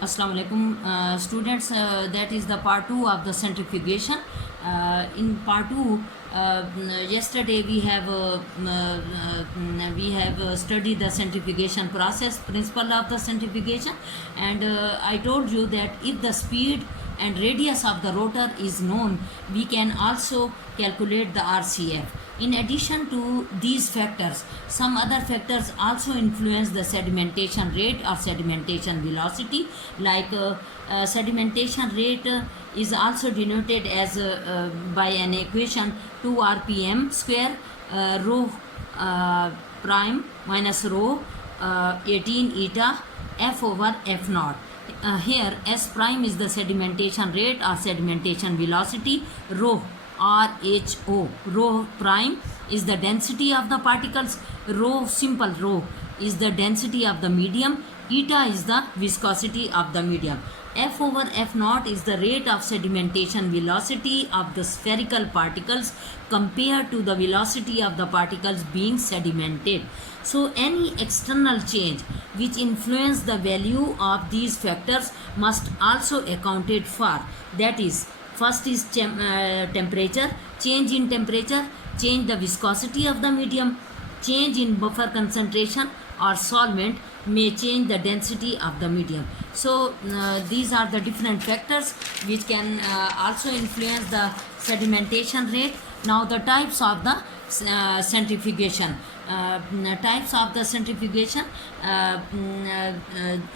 Assalamu alaikum, students. That is the part 2 of the centrifugation. In part 2, yesterday we have studied the centrifugation process, principle of the centrifugation, and I told you that if the speed and radius of the rotor is known, we can also calculate the RCF. In addition to these factors, some other factors also influence the sedimentation rate or sedimentation velocity. Like sedimentation rate is also denoted as by an equation 2 rpm square rho prime minus rho 18 eta f over f naught. Here S prime is the sedimentation rate or sedimentation velocity, rho rho prime is the density of the particles, simple rho is the density of the medium, eta is the viscosity of the medium. F over F naught is the rate of sedimentation velocity of the spherical particles compared to the velocity of the particles being sedimented. So any external change which influence the value of these factors must also accounted for. That is, first is temperature, change in temperature, change the viscosity of the medium, change in buffer concentration or solvent may change the density of the medium. So these are the different factors which can also influence the sedimentation rate. Now the types of the centrifugation. Types of the centrifugation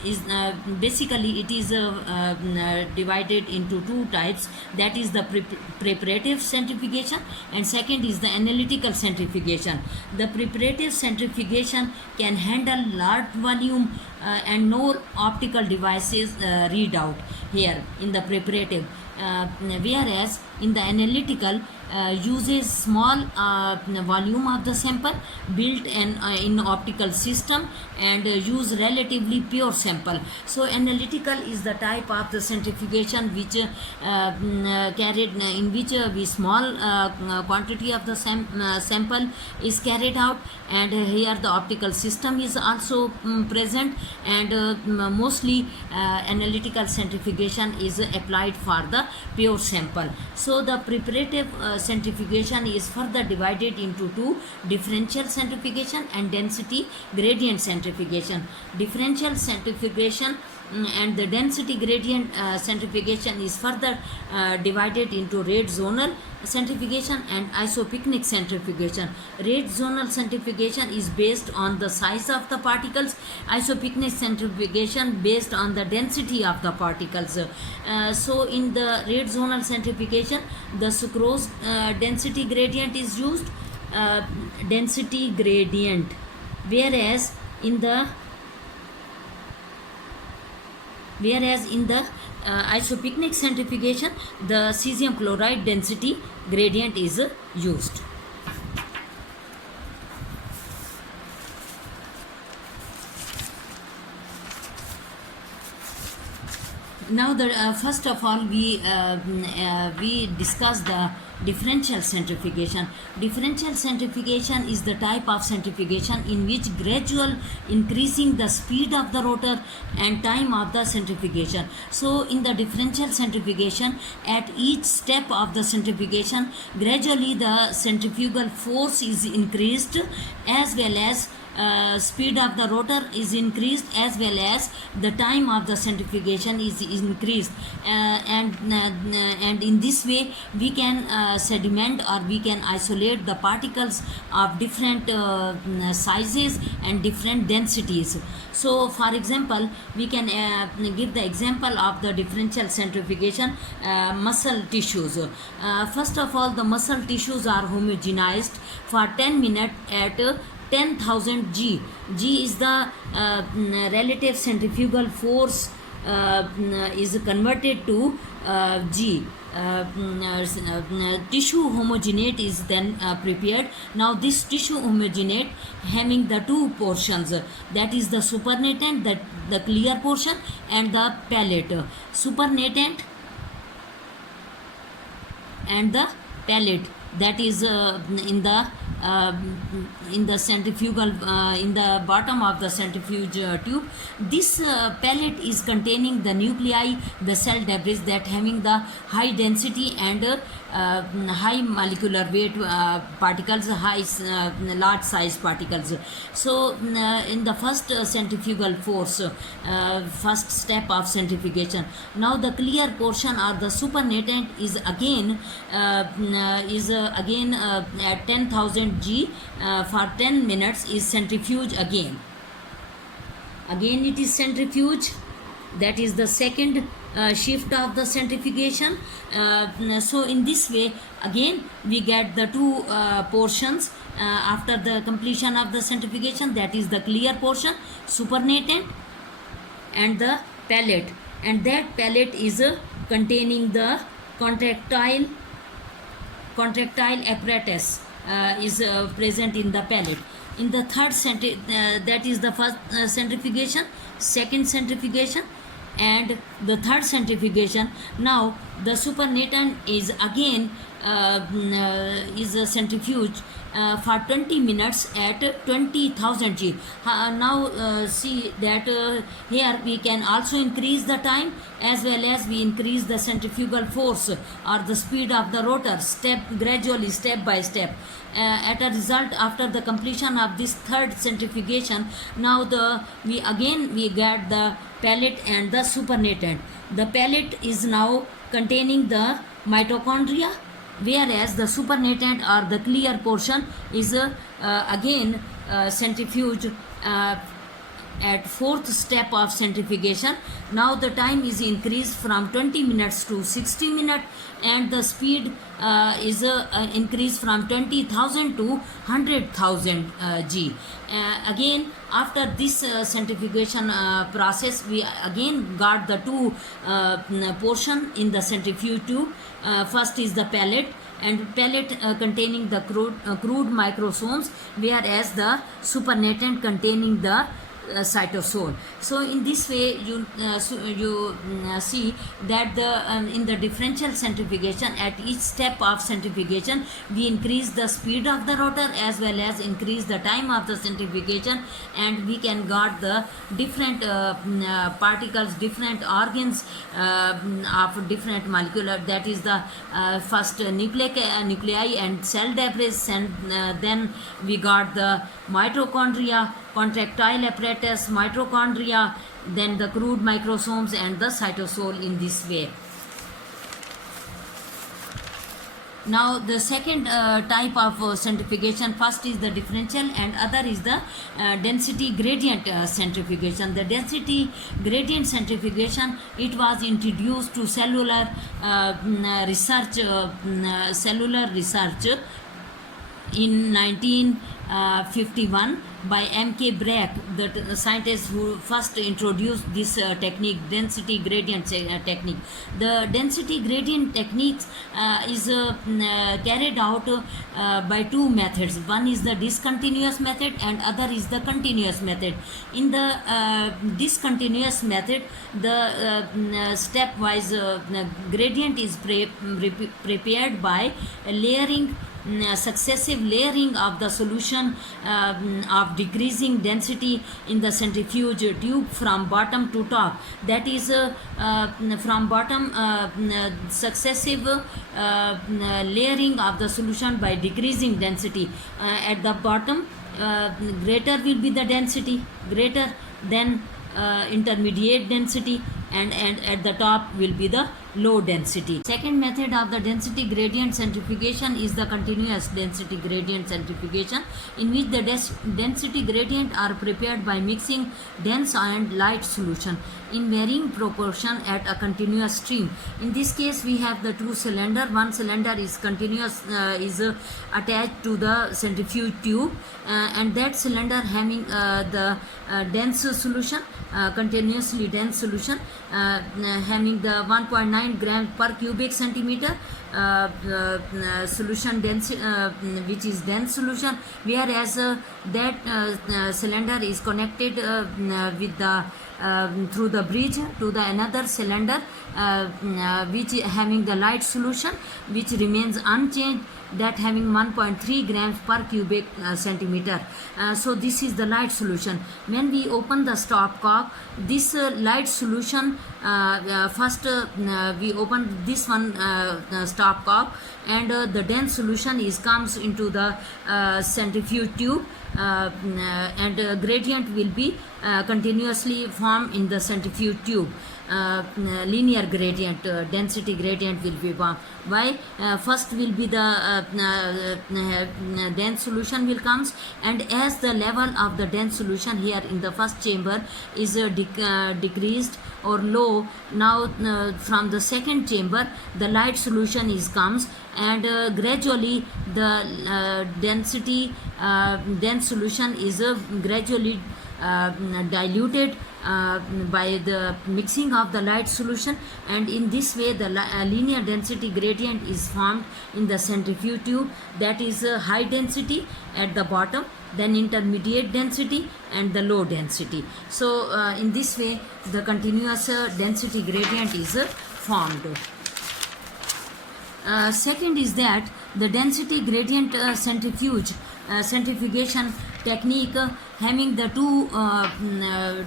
is basically it is divided into two types. That is the preparative centrifugation, and second is the analytical centrifugation. The preparative centrifugation can handle large volume and no optical devices readout here in the preparative, whereas in the analytical uses small volume of the sample built in optical system and use relatively pure sample. So analytical is the type of the centrifugation which carried in which we small quantity of the sample is carried out, and here the optical system is also present, and mostly analytical centrifugation is applied for the pure sample. So the preparative centrifugation is further divided into two: differential centrifugation and density gradient centrifugation. Differential centrifugation and the density gradient centrifugation is further divided into rate zonal centrifugation and isopycnic centrifugation. Rate zonal centrifugation is based on the size of the particles, isopycnic centrifugation based on the density of the particles. So in the rate zonal centrifugation, the sucrose density gradient is used, density gradient, whereas in the isopycnic centrifugation, the cesium chloride density gradient is used. Now first of all we discuss the differential centrifugation. Differential centrifugation is the type of centrifugation in which gradual increasing the speed of the rotor and time of the centrifugation. So in the differential centrifugation, at each step of the centrifugation, gradually the centrifugal force is increased, as well as speed of the rotor is increased, as well as the time of the centrifugation is increased, and in this way we can sediment or we can isolate the particles of different sizes and different densities. So for example, we can give the example of the differential centrifugation. Muscle tissues. First of all, the muscle tissues are homogenized for 10 minutes at 10,000 G. G is the relative centrifugal force is converted to G. Tissue homogenate is then prepared. Now this tissue homogenate having the two portions, that is the supernatant, the clear portion, and the palate. Supernatant and the palate, that is in the in the centrifugal in the bottom of the centrifuge tube. This pellet is containing the nuclei, the cell debris that having the high density and high molecular weight particles, large size particles. So in the first centrifugal force, first step of centrifugation, now the clear portion or the supernatant is again at 10,000 G for 10 minutes is centrifuge again it is centrifuge. That is the second shift of the centrifugation. So in this way again we get the two portions after the completion of the centrifugation, that is the clear portion, supernatant, and the pellet, and that pellet is containing the contractile apparatus is present in the pellet. In the third that is the first centrifugation, second centrifugation, and the third centrifugation. Now the supernatant is again is a centrifuge for 20 minutes at 20,000 G. Now see that here we can also increase the time as well as we increase the centrifugal force or the speed of the rotor gradually, step by step. At a result, after the completion of this third centrifugation, now we get the pellet and the supernatant. The pellet is now containing the mitochondria, whereas the supernatant or the clear portion is again centrifuge at fourth step of centrifugation. Now the time is increased from 20 minutes to 60 minutes, and the speed is increased from 20,000 to 100,000 G. Again after this centrifugation process, we again got the two portion in the centrifuge tube. First is the pellet, and pellet containing the crude microsomes, whereas the supernatant containing the cytosol. So in this way you see that in the differential centrifugation, at each step of centrifugation we increase the speed of the rotor as well as increase the time of the centrifugation, and we can got the different particles, different organs of different molecular, that is the first nuclei and cell debris, and then we got the mitochondria, contractile apparatus, mitochondria, then the crude microsomes and the cytosol in this way. Now the second type of centrifugation, first is the differential and other is the density gradient centrifugation. The density gradient centrifugation, it was introduced to cellular research in 1951 by M.K. Brack, the scientist who first introduced this technique, density gradient technique. The density gradient techniques is carried out by two methods. One is the discontinuous method and other is the continuous method. In the discontinuous method, the stepwise gradient is prepared by layering, successive layering of the solution of decreasing density in the centrifuge tube from bottom to top. That is from bottom, successive layering of the solution by decreasing density. At the bottom, greater will be the density, greater than intermediate density, and at the top will be the low density. Second method of the density gradient centrifugation is the continuous density gradient centrifugation, in which the density gradient are prepared by mixing dense and light solution in varying proportion at a continuous stream. In this case we have the two cylinder. One cylinder is continuous, is attached to the centrifuge tube, and that cylinder having the dense solution, continuously dense solution, having the 1.9 grams per cubic centimeter solution density, which is dense solution, whereas that cylinder is connected with the through the bridge to the another cylinder which having the light solution which remains unchanged, that having 1.3 grams per cubic centimeter. So this is the light solution. When we open the stopcock, this light solution, first we open this one stopcock, and the dense solution is comes into the centrifuge tube, and gradient will be continuously formed in the centrifuge tube. Linear gradient, density gradient will be formed. Why? First will be the dense solution will comes, and as the level of the dense solution here in the first chamber is decreased or low, now from the second chamber the light solution is comes, and gradually the dense solution is gradually diluted by the mixing of the light solution, and in this way the linear density gradient is formed in the centrifuge tube. That is high density at the bottom, then intermediate density and the low density. So in this way the continuous density gradient is formed. Second is that the density gradient centrifugation technique having the two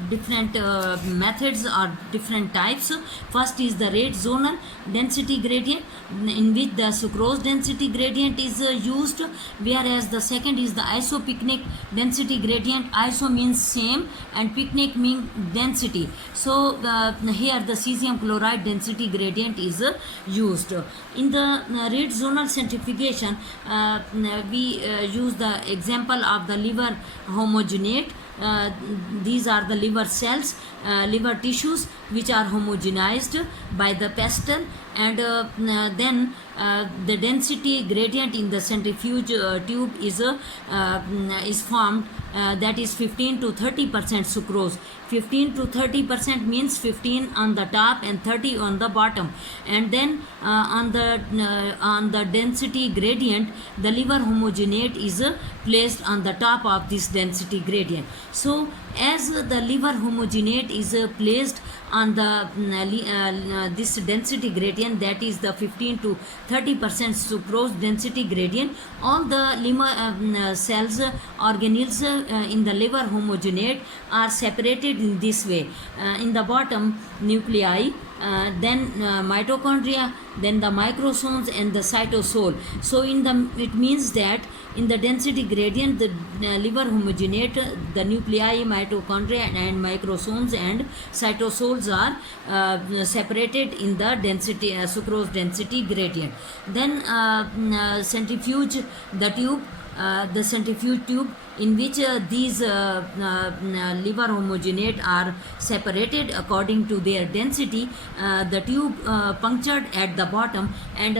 different methods or different types. First is the rate zonal density gradient, in which the sucrose density gradient is used, whereas the second is the isopycnic density gradient. Iso means same and picnic means density. So here the cesium chloride density gradient is used. In the rate zonal centrifugation, we use the example of the liver homogeneity. These are the liver cells, liver tissues which are homogenized by the pestle, and then the density gradient in the centrifuge tube is formed, that is 15 to 30% sucrose. 15 to 30% means 15 on the top and 30 on the bottom, and then on the density gradient the liver homogenate is placed on the top of this density gradient. So as the liver homogenate is placed on the this density gradient, that is the 15 to 30% sucrose density gradient, all the liver cells, organelles in the liver homogenate are separated in this way. In the bottom, nuclei, then mitochondria, then the microsomes and the cytosol. So it means that in the density gradient the liver homogenate, the nuclei, mitochondria and microsomes and cytosols are separated in the density sucrose density gradient. Then centrifuge, the tube, the centrifuge tube in which these liver homogenate are separated according to their density, the tube punctured at the bottom, and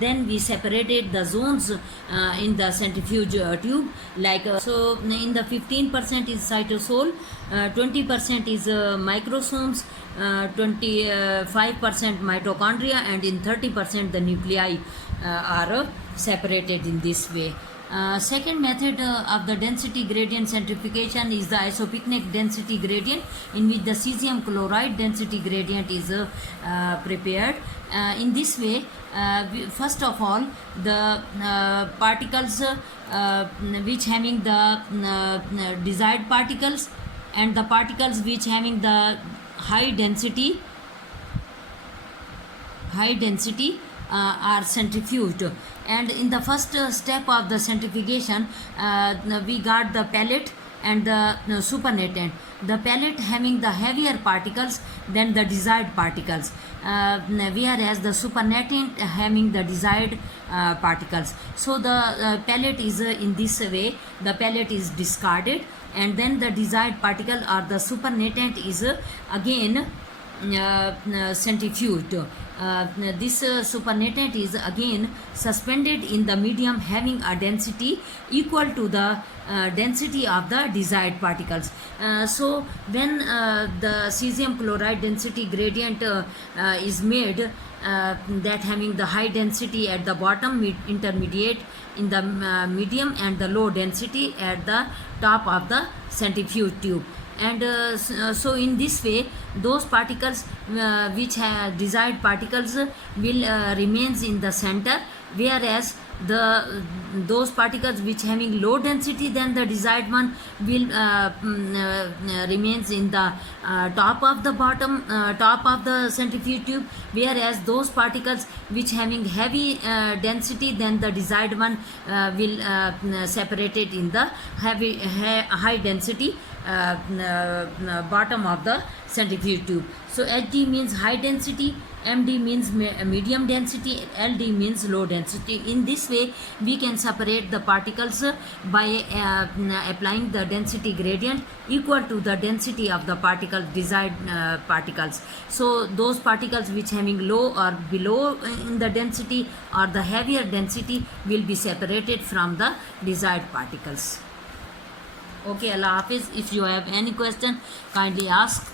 then we separated the zones in the centrifuge tube, like so in the 15% is cytosol, 20% is microsomes, 25% mitochondria, and in 30% the nuclei are separated in this way. Second method of the density gradient centrifugation is the isopycnic density gradient, in which the cesium chloride density gradient is prepared. In this way, first of all, the particles which having the desired particles and the particles which having the high density are centrifuged. And in the first step of the centrifugation, we got the pellet and the supernatant. The pellet having the heavier particles than the desired particles, whereas the supernatant having the desired particles. So the pellet is in this way, the pellet is discarded, and then the desired particle or the supernatant is again centrifuged. This supernatant is again suspended in the medium having a density equal to the density of the desired particles. So when the cesium chloride density gradient is made, that having the high density at the bottom, intermediate in the medium, and the low density at the top of the centrifuge tube. and so in this way those particles which have desired particles will remains in the center, whereas those particles which having low density than the desired one will remains in the top of the top of the centrifuge tube, whereas those particles which having heavy density than the desired one will separated in the high density bottom of the centrifuge tube. So HD means high density, MD means medium density, LD means low density. In this way we can separate the particles by applying the density gradient equal to the density of the particle desired particles. So those particles which having low or below in the density or the heavier density will be separated from the desired particles. Okay, Allah Hafiz. If you have any question, kindly ask.